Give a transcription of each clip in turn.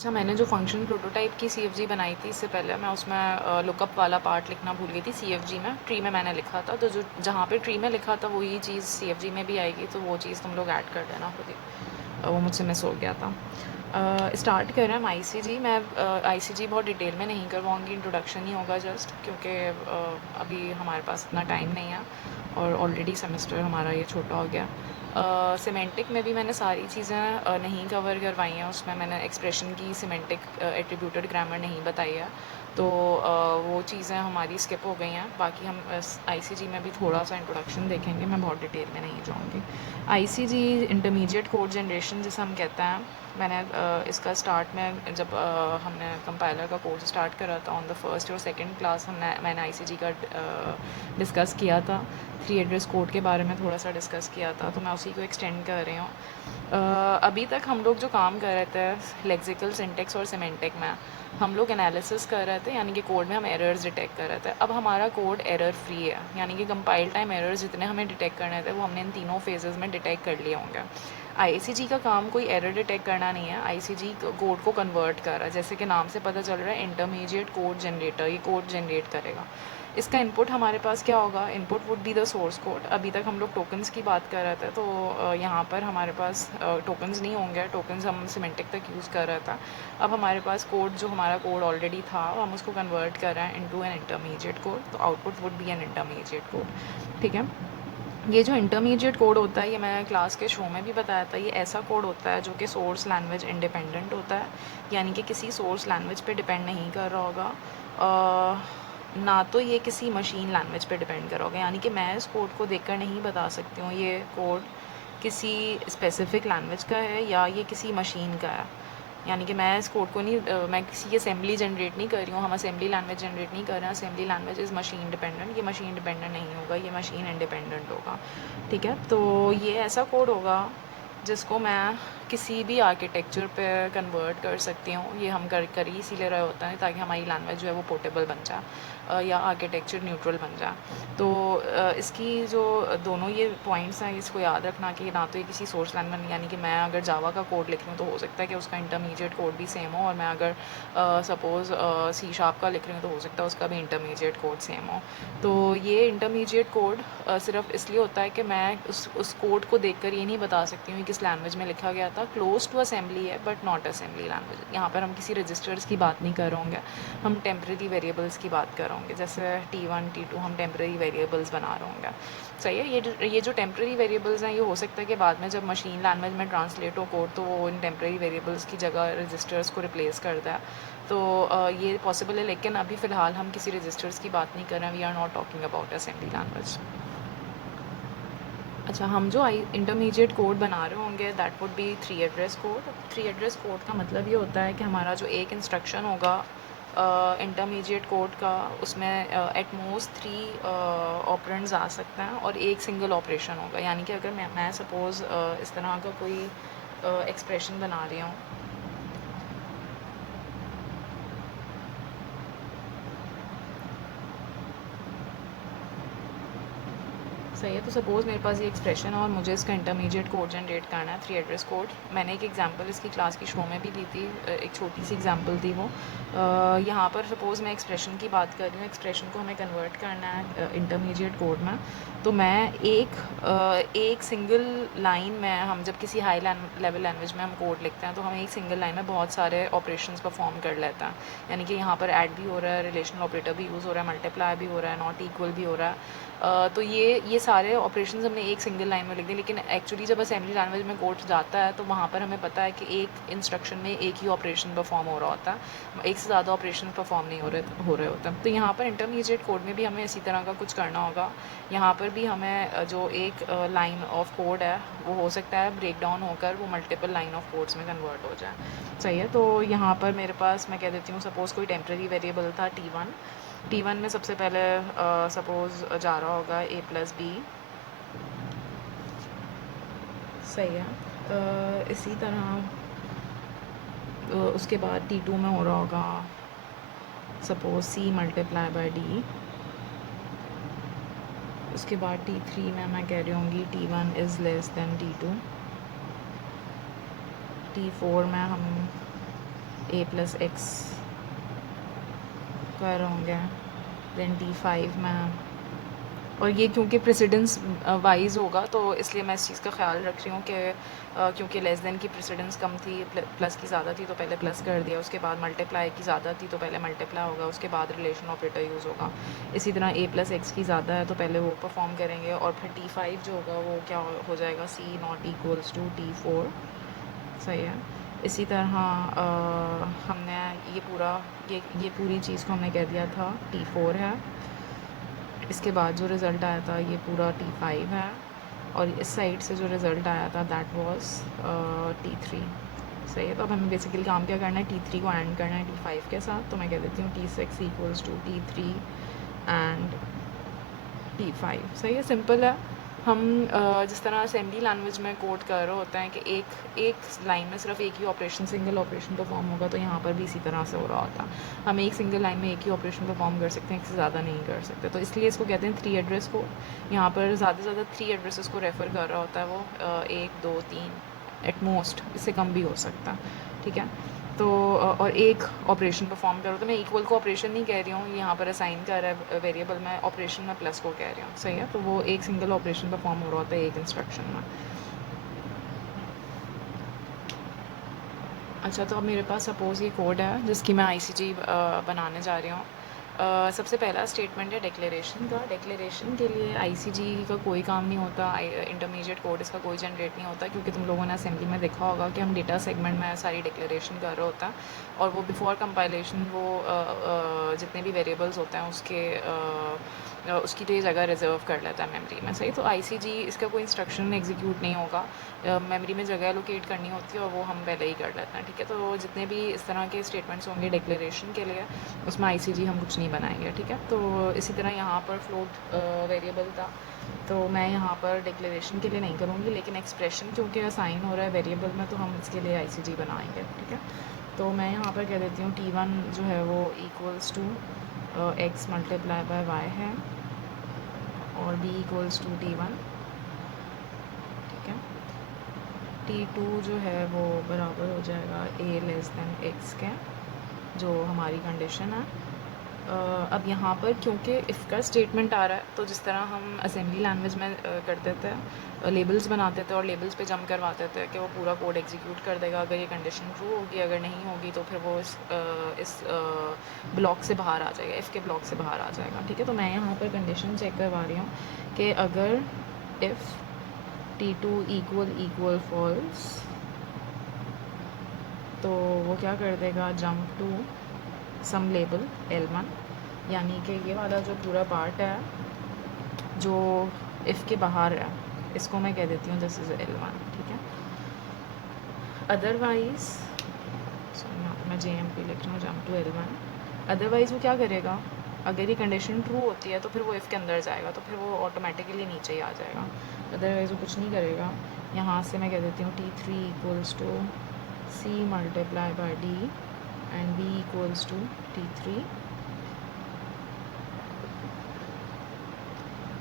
अच्छा, मैंने जो फ़ंक्शन प्रोटोटाइप की सीएफजी बनाई थी इससे पहले मैं उसमें लुकअप वाला पार्ट लिखना भूल गई थी सीएफजी में। ट्री में मैंने लिखा था, तो जो जहाँ पे ट्री में लिखा था वही चीज़ सीएफजी में भी आएगी, तो वो चीज़ तुम लोग ऐड कर देना खुद ही। वो मुझसे मिस हो गया था। स्टार्ट कर रहे हैं हम आईसीजी। मैं आईसीजी बहुत डिटेल में नहीं करवाऊँगी, इंट्रोडक्शन ही होगा जस्ट, क्योंकि अभी हमारे पास इतना टाइम नहीं है और ऑलरेडी सेमेस्टर हमारा ये छोटा हो गया। सिमेंटिक में भी मैंने सारी चीज़ें नहीं कवर करवाई हैं। उसमें मैंने एक्सप्रेशन की सिमेंटिक एट्रीब्यूटेड ग्रामर नहीं बताई है, तो वो चीज़ें हमारी स्किप हो गई हैं। बाकी हम आईसीजी में भी थोड़ा सा इंट्रोडक्शन देखेंगे, मैं बहुत डिटेल में नहीं जाऊँगी। आईसीजी इंटरमीडिएट कोड जनरेशन जिसे हम कहते हैं, मैंने इसका स्टार्ट में जब हमने कंपाइलर का कोर्स स्टार्ट करा था ऑन द फर्स्ट और सेकंड क्लास मैंने आईसीजी का डिस्कस किया था। 3 एड्रेस कोड के बारे में थोड़ा सा डिस्कस किया था, तो मैं उसी को एक्सटेंड कर रही हूँ। अभी तक हम लोग जो काम कर रहे थे लेक्सिकल सिंटेक्स और सिमेंटिक में, हम लोग एनालिसिस कर रहे थे, यानी कि कोड में हम एरर्स डिटेक्ट कर रहे थे। अब हमारा कोड एरर फ्री है, यानी कि कंपाइल टाइम एरर्स जितने हमें डिटेक्ट करने थे वो हमने इन तीनों फेजेस में डिटेक्ट कर लिए होंगे। आईसीजी का काम कोई एरर डिटेक्ट करना नहीं है, आईसीजी कोड को कन्वर्ट कर रहा है। जैसे कि नाम से पता चल रहा है इंटरमीडिएट कोड जनरेटर, ये कोड जनरेट करेगा। इसका इनपुट हमारे पास क्या होगा? Input would be the source code. अभी तक हम लोग टोकन्स की बात कर रहे थे, तो यहाँ पर हमारे पास टोकन्स नहीं होंगे। टोकन्स हम सिमेंटिक तक यूज़ कर रहा था। अब हमारे पास कोड, जो हमारा कोड ऑलरेडी था, हम उसको कन्वर्ट कर रहे हैं इनटू एन इंटरमीडिएट कोड, तो output would be an intermediate code. ठीक है। ये जो इंटरमीडिएट कोड होता है, ये मैं क्लास के शो में भी बताया था, ये ऐसा कोड होता है जो कि सोर्स लैंग्वेज इंडिपेंडेंट होता है, यानी कि किसी सोर्स लैंग्वेज पे डिपेंड नहीं कर रहा होगा, ना तो ये किसी मशीन लैंग्वेज पे डिपेंड कर रहा होगा। यानी कि मैं इस कोड को देखकर नहीं बता सकती हूँ ये कोड किसी स्पेसिफिक लैंग्वेज का है या ये किसी मशीन का है। यानी कि मैं इस कोड को नहीं मैं किसी असेंबली जनरेट नहीं कर रही हूँ, हम असेंबली लैंग्वेज जनरेट नहीं कर रहे हैं। Assembly language is machine dependent, ये मशीन डिपेंडेंट नहीं होगा, ये मशीन इंडिपेंडेंट होगा। ठीक है, तो ये ऐसा कोड होगा जिसको मैं किसी भी आर्किटेक्चर पे कन्वर्ट कर सकती हूँ। ये हम कर ही इसीलिए रहे होते हैं ताकि हमारी लैंग्वेज जो है वो पोर्टेबल बन जाए या आर्किटेक्चर न्यूट्रल बन जाए। तो इसकी जो दोनों ये पॉइंट्स हैं, इसको याद रखना कि ना तो ये किसी सोर्स लैंग्वेज, यानी कि मैं अगर जावा का कोड लिख रही हूँ तो हो सकता है कि उसका इंटरमीडिएट कोड भी सेम हो, और मैं अगर सपोज़ सी शार्प का लिख रही हूँ तो हो सकता है उसका भी इंटरमीडिएट कोड सेम हो। तो ये इंटरमीडिएट कोड सिर्फ इसलिए होता है कि मैं उस कोड को देखकर ये नहीं बता सकती हूँ किस लैंग्वेज में लिखा गया था। क्लोज टू असेंबली है बट नॉट असेंबली लैंग्वेज। यहाँ पर हम किसी रजिस्टर्स की बात नहीं कर रहे होंगे, हम टेम्प्रेरी वेरिएबल्स की बात कर रहे होंगे। जैसे T1 T2 हम टेम्प्रेरी वेरिएबल्स बना रहे होंगे। सही है। ये जो टेम्प्रेरी वेरिएबल्स हैं, ये हो सकता है कि बाद में जब मशीन लैंग्वेज में ट्रांसलेट हो कोड तो वो इन टेम्प्रेरी वेरिएबल्स की जगह रजिस्टर्स को रिप्लेस करता है। तो ये पॉसिबल है, लेकिन अभी फ़िलहाल हम किसी रजिस्टर्स की बात नहीं कर रहे हैं। We are not talking about assembly language. अच्छा, हम जो इंटरमीडिएट कोड बना रहे होंगे that would be 3 address code. 3 address code का मतलब ये होता है कि हमारा जो एक इंस्ट्रक्शन होगा इंटरमीडिएट कोड का, उसमें एट मोस्ट 3 ऑपरेंड्स आ सकते हैं और एक सिंगल ऑपरेशन होगा। यानी कि अगर मैं सपोज़ इस तरह का कोई एक्सप्रेशन बना रही हूँ, सही है। तो सपोज़ मेरे पास ये एक्सप्रेशन है और मुझे इसका इंटरमीडिएट कोड जनरेट करना है, 3 एड्रेस कोड। मैंने एक एग्जांपल इसकी क्लास की शो में भी दी थी, एक छोटी सी एग्जांपल थी वो। यहाँ पर सपोज़ मैं एक्सप्रेशन की बात कर रही हूँ, एक्सप्रेशन को हमें कन्वर्ट करना है इंटरमीडिएट कोड में। तो मैं एक सिंगल लाइन में, हम जब किसी हाई लेवल लैंग्वेज में हम कोड लिखते हैं तो हम एक सिंगल लाइन में बहुत सारे ऑपरेशंस परफॉर्म कर लेते हैं। यानी कि यहाँ पर ऐड भी हो रहा है, रिलेशनल ऑपरेटर भी यूज़ हो रहा है, मल्टीप्लाई भी हो रहा है, नॉट इक्वल भी हो रहा है। तो ये सारे ऑपरेशंस हमने एक सिंगल लाइन में लिख दिए। लेकिन एक्चुअली जब असेंबली लैंग्वेज में कोड जाता है तो वहाँ पर हमें पता है कि एक इंस्ट्रक्शन में एक ही ऑपरेशन परफॉर्म हो रहा होता है, एक से ज़्यादा ऑपरेशन परफॉर्म नहीं हो रहे होते हैं। तो यहाँ पर इंटरमीडिएट कोड में भी हमें इसी तरह का कुछ करना होगा। यहाँ पर भी हमें जो एक लाइन ऑफ कोड है वो हो सकता है ब्रेक डाउन होकर वो मल्टीपल लाइन ऑफ कोड्स में कन्वर्ट हो जाए। सही है। तो यहाँ पर मेरे पास, मैं कह देती हूँ, सपोज़ कोई टेम्प्रेरी वेरिएबल था T1 में सबसे पहले सपोज़ जा रहा होगा A+B। सही है। इसी तरह उसके बाद T2 में हो रहा होगा सपोज़ C×D। उसके बाद T3 में मैं कह रही होंगी T1 is less than T2। T4 में हम ए प्लस एक्स कर होंगे, देन T5 में, और ये क्योंकि प्रेसिडेंस वाइज होगा तो इसलिए मैं इस चीज़ का ख्याल रख रही हूँ कि क्योंकि लेस देन की प्रेसिडेंस कम थी, प्लस की ज़्यादा थी तो पहले प्लस कर दिया, उसके बाद मल्टीप्लाई की ज़्यादा थी तो पहले मल्टीप्लाई होगा, उसके बाद रिलेशन ऑपरेटर यूज़ होगा। इसी तरह ए प्लस एक्स की ज़्यादा है तो पहले वो परफॉर्म करेंगे, और फिर T5 जो होगा वो क्या हो जाएगा, C not equals to T4। सही है। इसी तरह हमने ये पूरी चीज़ को हमने कह दिया था T4 है। इसके बाद जो रिज़ल्ट आया था ये पूरा T5 है, और इस साइड से जो रिज़ल्ट आया था दैट वाज T3। सही है। तो अब हमें बेसिकली काम क्या करना है, T3 को एंड करना है T5 के साथ। तो मैं कह देती हूँ T6 equals to T3 and T5। सही है, सिंपल है। हम जिस तरह असेंबली लैंग्वेज में कोड कर रहे होते हैं कि एक लाइन में सिर्फ एक ही ऑपरेशन, सिंगल ऑपरेशन परफॉर्म होगा, तो यहाँ पर भी इसी तरह से हो रहा होता है। हम एक सिंगल लाइन में एक ही ऑपरेशन परफॉर्म कर सकते हैं, इससे ज़्यादा नहीं कर सकते। तो इसलिए इसको कहते हैं 3 एड्रेस को। यहाँ पर ज़्यादा से ज़्यादा 3 एड्रेसेस को रेफ़र कर रहा होता है वो, 1 2 3 एट मोस्ट, इससे कम भी हो सकता है। ठीक है। तो और एक ऑपरेशन परफॉर्म करो, तो मैं इक्वल को ऑपरेशन नहीं कह रही हूँ, यहाँ पर असाइन कर रहा है वेरिएबल में, ऑपरेशन में प्लस को कह रही हूँ। सही है। तो वो एक सिंगल ऑपरेशन परफॉर्म हो रहा होता है एक इंस्ट्रक्शन में। अच्छा, तो अब मेरे पास सपोज़ ये कोड है जिसकी मैं ICG बनाने जा रही हूँ। सबसे पहला स्टेटमेंट है डिक्लेरेशन का। डिक्लेरेशन के लिए ICG का कोई काम नहीं होता, इंटरमीडिएट कोड इसका कोई जनरेट नहीं होता, क्योंकि तुम लोगों ने असेंबली में देखा होगा कि हम डेटा सेगमेंट में सारी डिक्लेरेशन कर रहे होता है, और वो बिफोर कंपाइलेशन वो जितने भी वेरिएबल्स होते हैं उसकी लिए जगह रिजर्व कर लेता है मेमोरी में। सही। तो ICG इसका कोई इंस्ट्रक्शन एग्जीक्यूट नहीं होगा, मेमोरी में जगह लोकेट करनी होती है और वो हम पहले ही कर लेते हैं। ठीक है। तो जितने भी इस तरह के स्टेटमेंट्स होंगे डिक्लेरेशन के लिए, उसमें ICG हम कुछ नहीं बनाएंगे। ठीक है। तो इसी तरह यहाँ पर फ्लोट वेरिएबल था, तो मैं यहाँ पर डिक्लेरेशन के लिए नहीं करूँगी, लेकिन एक्सप्रेशन क्योंकि असाइन हो रहा है वेरिएबल में तो हम इसके लिए ICG बनाएंगे। ठीक है। तो मैं यहाँ पर कह देती हूँ T1 जो है वो equals to x multiply by y है, और b इक्वल्स टू T1। ठीक है। T2 जो है वो बराबर हो जाएगा a लेस दैन x के, जो हमारी कंडीशन है। अब यहाँ पर क्योंकि इफ़ का स्टेटमेंट आ रहा है, तो जिस तरह हम असेंबली लैंग्वेज में करते थे, लेबल्स बनाते थे और लेबल्स पे जंप करवाते थे कि वो पूरा कोड एग्जीक्यूट कर देगा अगर ये कंडीशन ट्रू होगी, अगर नहीं होगी तो फिर वो इस ब्लॉक से बाहर आ जाएगा, इफ़ के ब्लॉक से बाहर आ जाएगा। ठीक है। तो मैं यहाँ पर कंडीशन चेक करवा रही हूँ कि अगर इफ़ T2 इक्वल फॉल्स, तो वो क्या कर देगा, jump to some label L1, यानी कि ये वाला जो पूरा पार्ट है जो इफ़ के बाहर है, इसको मैं कह देती हूँ दिस इज़ L1। ठीक है। अदरवाइज़ यहाँ पर मैं JMP लिख रही हूँ, जंप टू L1। अदरवाइज़ वो क्या करेगा, अगर ये कंडीशन ट्रू होती है तो फिर वो इफ़ के अंदर जाएगा, तो फिर वो ऑटोमेटिकली नीचे ही आ जाएगा। अदरवाइज़ वो कुछ नहीं करेगा। यहाँ से मैं कह देती हूँ T3 equals to C multiply by D and B equals to T3।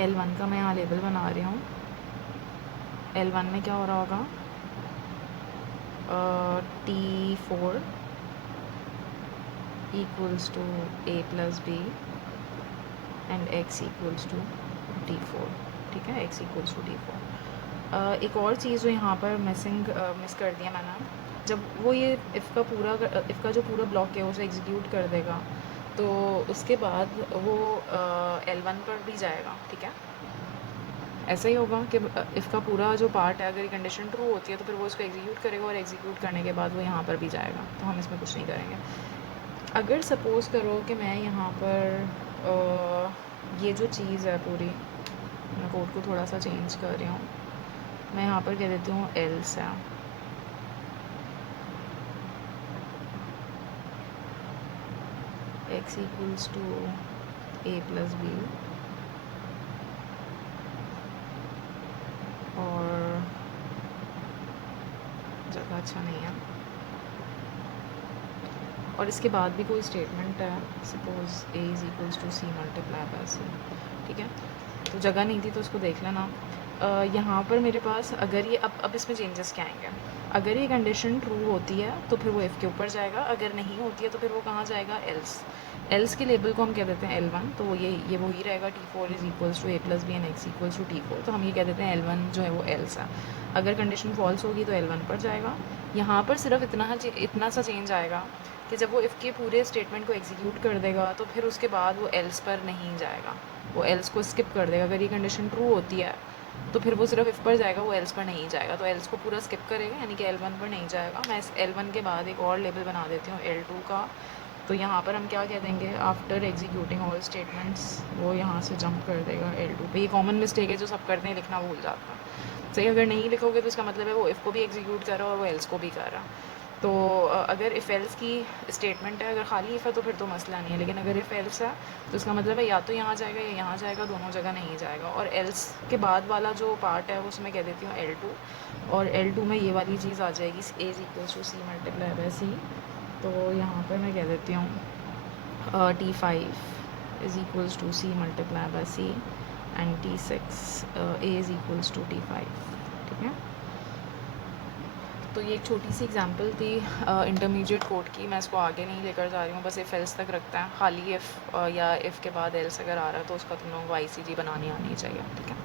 L1 का मैं यहाँ लेबल बना रही हूँ। L1 में क्या हो रहा होगा, T4 equals to A plus B and X equals to T4। ठीक है। X equals to T4। एक और चीज़ जो यहाँ पर मिस कर दिया मैंने, जब वो ये इफ़ का जो पूरा ब्लॉक है उसे एग्जीक्यूट कर देगा, तो उसके बाद वो L1 पर भी जाएगा। ठीक है। ऐसा ही होगा कि इफ़ का पूरा जो पार्ट है, अगर ये कंडीशन ट्रू होती है तो फिर वो इसको एग्जीक्यूट करेगा, और एग्जीक्यूट करने के बाद वो यहाँ पर भी जाएगा, तो हम इसमें कुछ नहीं करेंगे। अगर सपोज़ करो कि मैं यहाँ पर ये जो चीज़ है पूरी, मैं कोड को थोड़ा सा चेंज कर रही हूँ, मैं यहाँ पर कह देती हूँ एल्स है। x equals to a plus B, और जगह अच्छा नहीं है, और इसके बाद भी कोई स्टेटमेंट है, suppose a is equals to c multiply by c। ठीक है। तो जगह नहीं थी तो उसको देख लेना। यहाँ पर मेरे पास अगर ये अब इसमें चेंजेस क्या आएंगे, अगर ये कंडीशन ट्रू होती है तो फिर वो इफ़ के ऊपर जाएगा, अगर नहीं होती है तो फिर वो कहाँ जाएगा, एल्स। एल्स के लेबल को हम कह देते हैं L1, तो ये वही रहेगा T4 is equals to A plus B and X equals to T4, तो हम ये कह देते हैं L1 जो है वो एल्स है। अगर कंडीशन फॉल्स होगी तो L1 पर जाएगा। यहाँ पर सिर्फ इतना सा चेंज आएगा कि जब वो इफ़ के पूरे स्टेटमेंट को एग्जीक्यूट कर देगा तो फिर उसके बाद वो एल्स पर नहीं जाएगा, वो एल्स को स्किप कर देगा। अगर ये कंडीशन ट्रू होती है तो फिर वो सिर्फ इफ़ पर जाएगा, वो एल्स पर नहीं जाएगा, तो एल्स को पूरा स्किप करेगा, यानी कि L1 पर नहीं जाएगा। मैं इस L1 के बाद एक और लेबल बना देती हूँ L2 का, तो यहाँ पर हम क्या कह देंगे, आफ्टर एग्जीक्यूटिंग ऑल स्टेटमेंट्स, वो यहाँ से जंप कर देगा L2 पे। ये कॉमन मिस्टेक है जो सब करते हैं, लिखना भूल जाता है। सही, अगर नहीं लिखोगे तो इसका मतलब है वो इफ़ को भी एग्जीक्यूट कर रहा है और वो एल्स को भी कर रहा है। तो अगर इफ़ एल्स की स्टेटमेंट है, अगर खाली इफ़ है तो फिर तो मसला नहीं है, लेकिन अगर इफ़ एल्स है तो इसका मतलब है या तो यहाँ जाएगा या यहाँ जाएगा, दोनों जगह नहीं जाएगा। और एल्स के बाद वाला जो पार्ट है उसमें कह देती हूँ L2, और L2 में ये वाली चीज़ आ जाएगी A is equals to C multiply by C। तो यहाँ पर मैं कह देती हूँ T5 is equals to C multiply by C and T6 A is equals to T5। ठीक है, तो ये एक छोटी सी एग्जांपल थी इंटरमीडिएट कोड की। मैं इसको आगे नहीं लेकर जा रही हूँ, बस इफ़ एल्स तक रखता है। खाली इफ़ या इफ़ के बाद एल्स अगर आ रहा है तो उसका तुम लोगों को ICG बनानी आनी चाहिए। ठीक है।